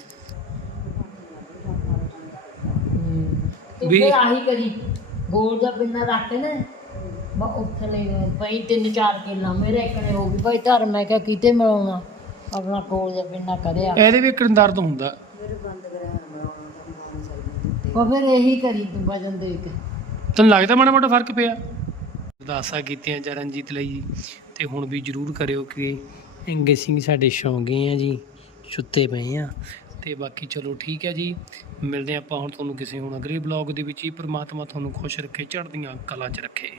ਤੂੰ ਵੀ- ਫਿਰ ਆਹੀ ਕਰੀ। ਗੋਲ ਦਾ ਪਿੰਨਾ ਰੱਖ ਕੇ ਨਾ ਬਾ ਉੱਥੇ ਲੈ ਗਏ ਪਈ ਤਿੰਨ ਚਾਰ ਕਿੱਲਾ ਮੇਰੇ ਇਕਣੇ ਹੋ ਗਈ। ਭਾਈ ਧਰ ਮੈਂ ਕਿਹਾ ਕਿਤੇ ਮਿਲਾਉਣਾ। ਆਪਣਾ ਗੋਲ ਦਾ ਪਿੰਨਾ ਕਰਿਆ। ਇਹਦੇ ਵੀ ਇੱਕ ਦਰਦ ਹੁੰਦਾ। ਉਹ ਫਿਰ ਇਹੀ ਕਰੀ ਤੂੰ ਵਜਨ ਦੇ ਕੇ। ਤੈਨੂੰ ਲੱਗਦਾ ਮਾੜਾ ਮੋਟਾ ਫ਼ਰਕ ਪਿਆ? ਅਰਦਾਸਾਂ ਕੀਤੀਆਂ ਚਰਨਜੀਤ ਲਈ ਤੇ ਹੁਣ ਵੀ ਜਰੂਰ ਕਰਿਓ ਕਿ ਇੰਗੇ ਸਿੰਘ ਸਾਡੇ ਸ਼ੌਂਗੇ ਆ ਜੀ ਸੁੱਤੇ ਪਏ ਆ। ਤੇ ਬਾਕੀ ਚਲੋ ਠੀਕ ਹੈ ਜੀ। ਮਿਲਦੇ ਆਪਾਂ ਹੁਣ ਤੁਹਾਨੂੰ ਕਿਸੇ ਹੁਣ ਅਗਲੇ ਬਲੌਗ ਦੇ ਵਿੱਚ। ਹੀ ਪ੍ਰਮਾਤਮਾ ਤੁਹਾਨੂੰ ਖੁਸ਼ ਰੱਖੇ, ਚੜ੍ਹਦੀਆਂ ਕਲਾ 'ਚ ਰੱਖੇ।